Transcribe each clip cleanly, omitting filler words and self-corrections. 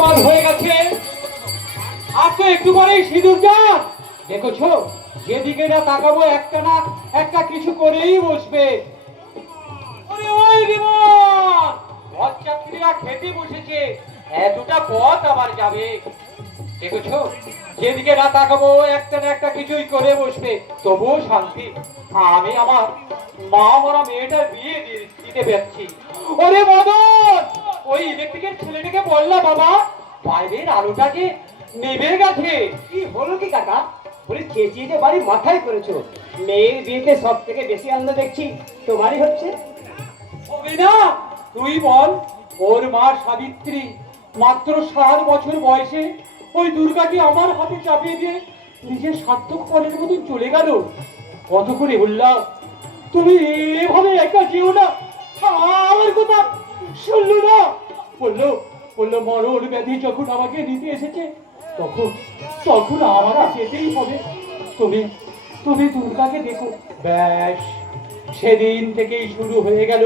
কাজ হয়ে গেছে। আর তো একটু পরেই সিঁদুর যান। দেখেছো, যেদিকে না তাকাবো একটা না একটা কিছু করেই বসবে। ওরে ওই বিমান, পথযাত্রীরা খেতে বসেছে, এতটা পথ আবার যাবে। দেখেছো, যেদিকে না তাকাবো একটা না একটা কিছুই করে বসবে, তবুও শান্তি। আমি আমার মা মরা মেয়েটার বিয়ে দিতে পারছি। ওরে মদন, ওই ইলেকট্রিকের ছেলেটাকে বললা বাবা, বাইরের আলোটা যে নেভে গেছে। কি হলো কি কাকা? বলি চেঁচিয়ে যে বাড়ি মাথায় করেছো। মেয়ের বিয়েতে সব থেকে বেশি আনন্দ দেখছি তোমারই হচ্ছে। হবে না? তুই বল। ওর মা সাবিত্রী মাত্র 7 বছর বয়সে ওই দুর্গাকে আমার হাতে চাপিয়ে দিয়ে নিজের সার্থক ফলের মতন চলে গেল। কত করে বললাম, তুমি এভাবে একা যেও না, আমার কথা শুনলো না। বললো বললো মরণ ব্যাধি যখন আমাকে নিতে এসেছে, তখন তখন আমাকে যেতেই হবে। তুমি তুমি দুর্গাকে দেখো। ব্যাস, সেদিন থেকেই শুরু হয়ে গেল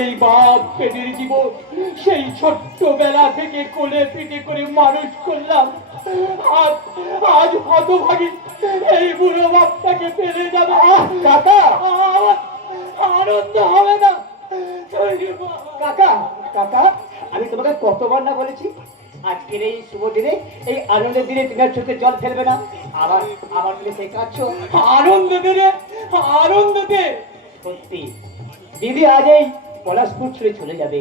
এই বাপ পেটের জীবন। সেই ছোট্টবেলা থেকে কোলে পিঠে করে মানুষ করলাম, আজ আজ হতভাগী এই বুড়ো বাপটাকে ফেলে যাবে। কাকা, আমার আনন্দ হবে না। কাকা, কাকা, আমি তোমাকে কতবার না বলেছি আজকের এই শুভ দিনে, এই আনন্দের দিনে তুমি আর চোখে জল ফেলবে না। আবার আবার তুমি সেই কাঁদছো। আনন্দ দে রে, আনন্দ দে। সত্যি দিদি আজ এই পলাশপুর ছেড়ে চলে যাবে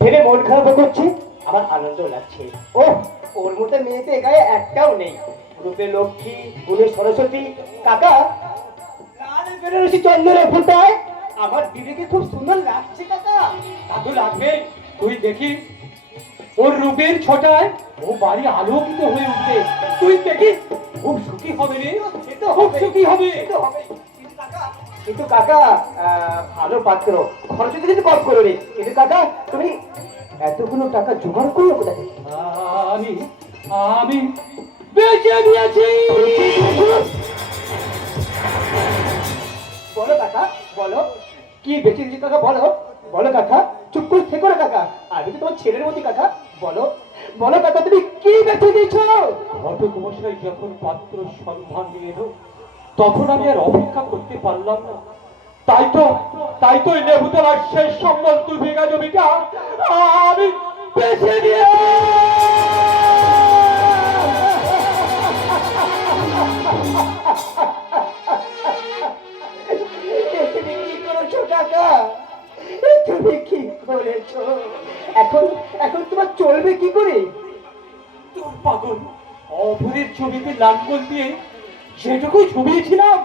ভেবে মন খারাপ করছে, আবার আনন্দ লাগছে। ও, ওর মধ্যে মেয়েতে গায়ে একটাও নেই। রূপে লক্ষ্মী, গুণে সরস্বতী। কাকা, লাল বেনারসি চন্দনের ফুলটায় আমার দিদিকে খুব সুন্দর লাগছে কাকা। দাদু লাগবে, তুই দেখিস ওর রূপের ছোটায় ও বাড়ি আলোকিত হয়ে উঠবে। তুই দেখিস, খুব সুখী হবে রে, খুব সুখী হবে। কিন্তু কাকা, ভালো পাত্র, খরচ কিন্তু কম করো রে। কিন্তু কাকা, তুমি এতগুলো টাকা জোগাড় করলো কোথা থেকে? আমি আমি বেঁচে দিয়েছি। বলো কাকা, বলো কি বেঁচে দিয়েছি কাকা, বলো বলো কাকা। চুপ করে থেকো না কাকা, আমি তো তোমার ছেলের মতো কাকা। বলো বলো কাকা, তুমি কি বেঁচে দিয়েছো? ঘটক মশাই যখন পাত্র সন্ধান দিয়ে এলো, তখন আমি আর অপেক্ষা করতে পারলাম না। তাই তো এই লেবুতলার শেষ সম্বল 2 বিঘা জমিটা আমি বেঁচে দিয়েছি। তুমি কি করেছো কাকা? তুমি কি করেছো? এখন এখন তোমার চলবে কি করে? তোর পাগল, অভরের ছবিতে লাঙ্গল দিয়ে যেটুকু জমিয়েছিলাম,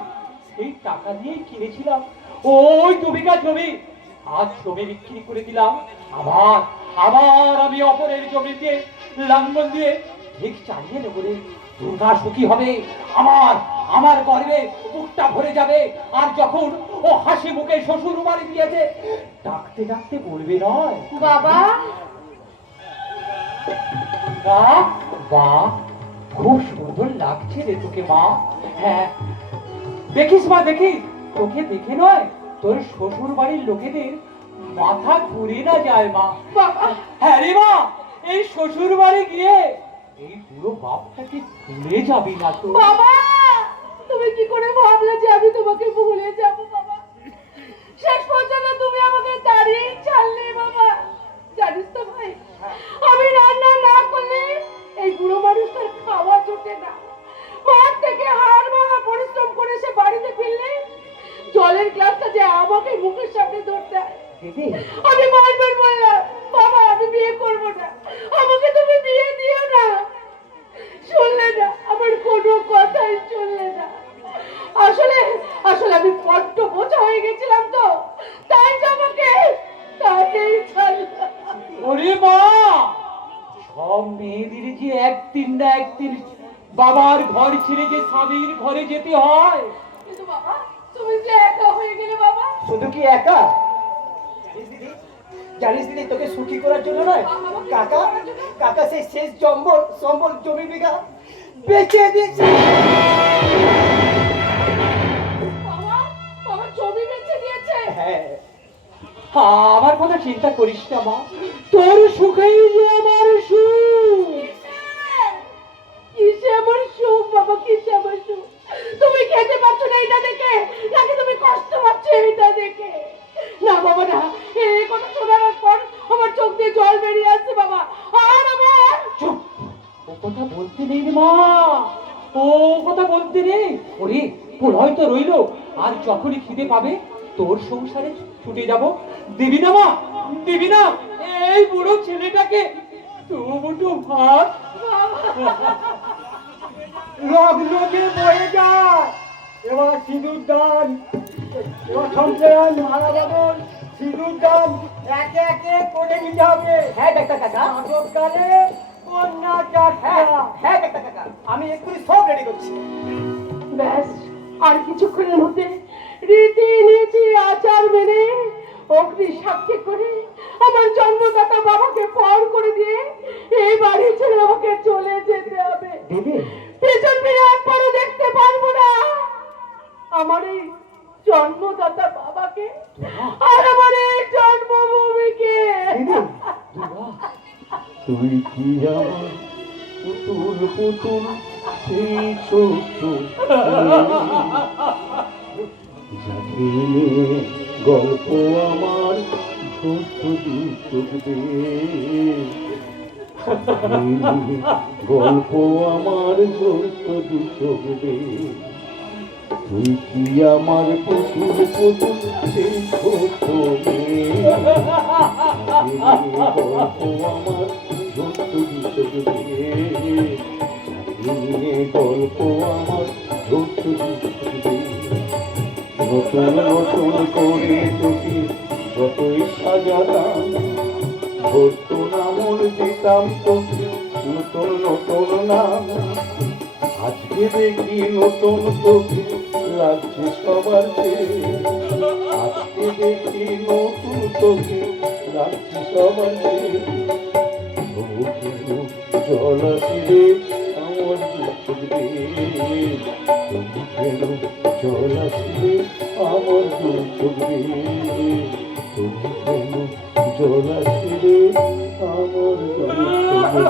সেই টাকা দিয়ে কিনেছিলাম ওই 2 বিঘা জমি। আজ জমি বিক্রি করে দিলাম। আবার আবার আমি অপরের জমিতে লাঙ্গল দিয়ে ঠিক চালিয়ে নেব রে। দুর্গা সুখী হবে, আমার আমার গর্বে বুকটা ভরে যাবে। আর যখন ও হাসি মুখে শ্বশুর বাড়ি দিয়েছে, ডাকতে ডাকতে বলবে নয়, বাবা, বাহ বাহ, খুব সুন্দর লাগছে রে তোকে মা। হ্যাঁ, দেখিস মা, দেখিস, তোকে দেখে নয় তোর শ্বশুর বাড়ির লোকেদের মাথা ঘুরে না যায় মা। বাবা, হ্যাঁ রে মা, এই শ্বশুর বাড়ি গিয়ে এই পুরো বাপটাকে ভুলে যাবি না তো। বাবা, তুমি কি করে ভাবলে যে আমি তোমাকে ভুলে যাব বাবা? শেষ পর্যন্ত তুমি আমাকে দাঁড়িয়েই ছাড়লে বাবা। জানিস তো ভাই, আমি রান্না না করলে এই বুড়ো মানুষটার খাওয়া জোটে না। মাঠ থেকে হাড় ভাঙা পরিশ্রম করে সে বাড়িতে ফিরলে জলের গ্লাসটা যে আমাকে মুখের সামনে ধরতে হয়। দিদি, আমি বারবার বললাম, বাবা আমি বিয়ে করবো না, আমাকে তুমি বিয়ে দিও না। শুনলে না, আমার কোনো কথাই শুনলে না। আসলে আসলে আমি বড্ড বোঝা হয়ে গেছিলাম তো, তাই তো আমাকে তাকেই ছাড়লাম। ওরে মা, সব মেয়েদের যে একদিন না একদিন বাবার ঘর ছেড়ে যে স্বামীর ঘরে যেতে হয়। কিন্তু বাবা, তুমি যে একা হয়ে গেলে বাবা। শুধু কি একা? জানিস দিদি, তোকে সুখী করার জন্য নয়, কাকা কাকা সেই শেষ সম্বল জমি বিঘা বেচে দিয়েছে। বাবা, বাবা জমি বেচে দিয়েছে? হ্যাঁ, আমার কথা চিন্তা করিস না মা, তোর সুখেই যে আমার বেরিয়ে আসছে বাবা। আর আমার চুপ, ও কথা বলতে নেই রে মা, ও কথা বলতে নেই। ওরে প্রলয় তো রইলো, আর যখনই খিদে পাবে তোর সংসারে ছুটে যাব। দিবি না মা, দিবি না এই বুড়ো ছেলেটাকে দুমুঠো ভাত? লগ্নকে বয়ে যায়, এবার সিঁদুর দান, এবার সম্প্রদান মালা বদল, সিঁদুর দান একে একে করে নিতে হবে। হ্যাঁ ডাক্তার কাকা, আজবকালে কন্যা যাত্রা। হ্যাঁ ডাক্তার কাকা, আমি এক্ষুনি সব রেডি করছি। ব্যাস, আর কিছুক্ষণের মধ্যে রীতি নীতি আচার মেনে অগ্নি সাক্ষী করে আমার জন্মদাতা বাবাকে পর করে দিয়ে এই বাড়ি ছেড়ে আমাকে চলে যেতে হবে। পেছন ফিরে একবারও দেখতে পারবো না আমার এই জন্মদাতা বাবাকে আর আমার এই জন্মভূমিকে। তুই কি আমার পুতুল পুতুল সেই ছোট্ট যাকে নিয়ে গল্প আমার ছোট্ট দুঃখবে, গল্প আমার ছোট্ট দুঃখবে। তুই কি আমার পুতুল পুতুল সেই ছোট্ট মেয়ে, গল্প আমার ছোট্ট দুঃখবে, গল্প আমার ছোট্ট দুঃখবে। নতুন নতুন করে তোকে যতই সাজাতাম, ধরতো না মন দিতাম তোকে নতুন নতুন নাম। আজকে দেখি নতুন তোকে লাগছে সবার চেয়ে, আজকে দেখি নতুন তোকে লাগছে সবার চেয়ে। জল আসিরে আমার দুঃখ দে, জল আসিরে আমার দুঃখ দে, তুমি কেন জল আসিরে আমার দুঃখ দে।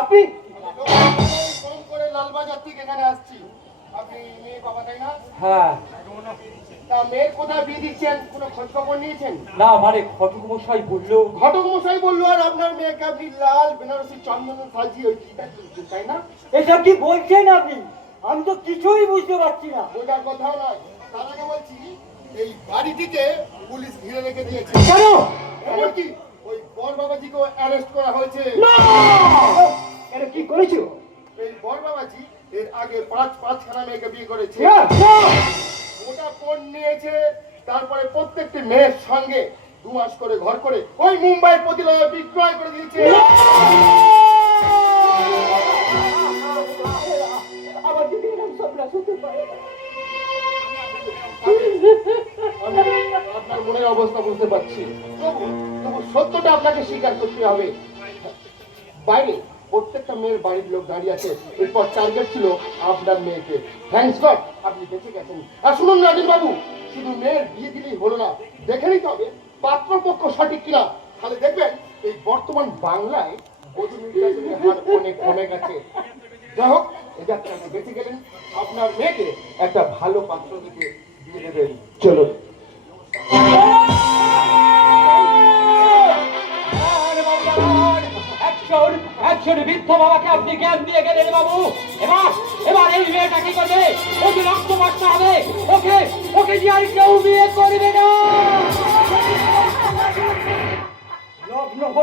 আপনি ফোন করে লালবাজার থেকে এখানে আসছি। আপনি মেয়ে বাবা তাই না? হ্যাঁ, তা মেয়ের কোথায় বিয়ে দিচ্ছেন, কোনো খোঁজ খবর নিয়েছেন? না মানে ঘটক মশাই বললো। ঘটক মশাই বললো আর আপনার মেয়েকে আপনি লাল বেনারসি চন্দন সাজিয়ে ওই চিন্তা করছেন, তাই না? এসব কি বলছেন আপনি? আমি তো কিছুই বুঝতে পারছি না। বোঝার কথাও নয়। তার আগে বলছি এই বাড়িটিকে পুলিশ ঘিরে রেখে দিয়েছে। কেন? এমনকি ওই বর বাবাজিকেও অ্যারেস্ট করা হয়েছে। এটা কি করেছো? এই বর বাবাজি এর আগে পাঁচখানা মেয়েকে বিয়ে করেছে, ওটা ফোন নিয়েছে। তারপরে প্রত্যেকটি মেয়ের সঙ্গে 2 মাস করে ঘর করে ওই মুম্বাইয়ের প্রতিলয়ে বিক্রয় করে দিয়েছে। আবার যদি এরকম সর্বনাশ হতে পারে। আমি আপনার মনের অবস্থা বুঝতে পারছি, তবু সত্যটা আপনাকে স্বীকার করতে হবে। বাইরে প্রত্যেকটা মেয়ের বাড়ির লোক দাঁড়িয়ে আছে, এরপর টার্গেট ছিল আপনার মেয়েকে। থ্যাঙ্কস গড আপনি বেঁচে গেছেন। আর শুনুন রাজেন বাবু, শুধু মেয়ের বিয়ে দিলেই হলো না, দেখে নিতে হবে পাত্রপক্ষ সঠিক কিনা। তাহলে দেখবেন এই বর্তমান বাংলায় বধূ নির্যাতনের হার অনেক কমে গেছে। যাই হোক, এই যাত্রা আপনি বেঁচে গেলেন। আপনার মেয়েকে একটা ভালো পাত্র দেখে বিয়ে দেবেন। চলুন। একজন বৃদ্ধ বাবাকে আপনি জ্ঞান দিয়ে গেলেন বাবু। এবার এই মেয়েটা কি করবে? ওকে রক্ত মারতে হবে, ওকে যে আর কেউ বিয়ে করবে না। লগ্ন